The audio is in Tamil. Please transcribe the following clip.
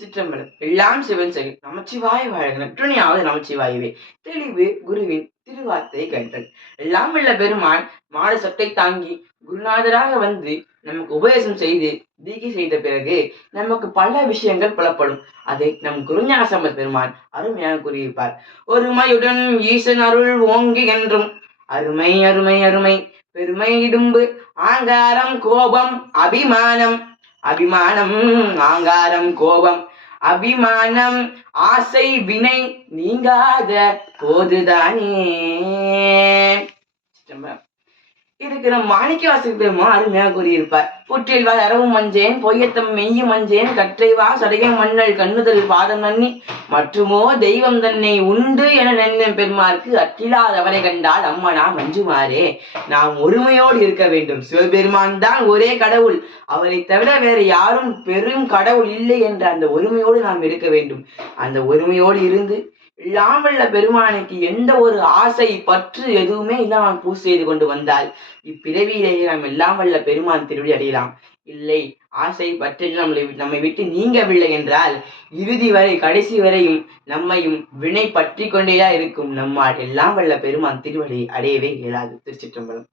சிற்றம்பலம் எல்லாம் சிவன் செயல் நமச்சிவாய் வாழ்க துணியாவது நமச்சிவாயுவே. தெளிவு குருவின் திருவார்த்தை கேட்டல் எல்லாம் உள்ள பெருமான் மாடு சட்டை தாங்கி குருநாதராக வந்து நமக்கு உபதேசம் செய்து தீகி செய்த பிறகு நமக்கு பல விஷயங்கள் புலப்படும். அதை நம் குருஞான சம்பந்த பெருமான் அருமையாக கூறியிருப்பார். ஒருமையுடன் ஈசன் அருள் ஓங்கி என்றும் அருமை அருமை அருமை. பெருமை இடும்பு ஆங்காரம் கோபம் அபிமானம். அபிமானம் ஆங்காரம் கோபம். அபிமானம் ஆசை வினை நீங்காத போதுதானே. இருக்கிற மாணிக்கவாசக பெருமா அருமையாக கூறியிருப்பார். புற்றில் வா அரவு மஞ்சேன் பொய்யத்தம் மெய்யு மஞ்சேன் கற்றை வா சடையம் மண்ணல் கண்ணுதல் பாதம் நன்னி. மற்றுமோ தெய்வம் தன்னை உண்டு என நினைந்த பெருமாருக்கு அற்றிலாதவனை கண்டால் அம்மனா மஞ்சுமாறே. நாம் ஒருமையோடு இருக்க வேண்டும். சிவபெருமான் தான் ஒரே கடவுள். அவரை தவிர வேற யாரும் பெரும் கடவுள் இல்லை என்ற அந்த ஒருமையோடு நாம் இருக்க வேண்டும். அந்த ஒருமையோடு இருந்து எல்லாம் பெருமானுக்கு எந்த ஒரு ஆசை பற்று எதுவுமே இல்லாமல் பூசை செய்து கொண்டு வந்தால் இப்பிறவியிலேயே நாம் எல்லாம் வல்ல பெருமான் திருவடி அடையலாம். இல்லை ஆசை பற்றி நம்மளை நம்மை விட்டு நீங்கவில்லை என்றால் இறுதி வரை கடைசி வரையும் நம்மையும் வினை பற்றி கொண்டேதான் இருக்கும். நம்மால் எல்லாம் வல்ல பெருமான் திருவடி அடையவே இயலாது. திருச்சிற்றம்பலம்.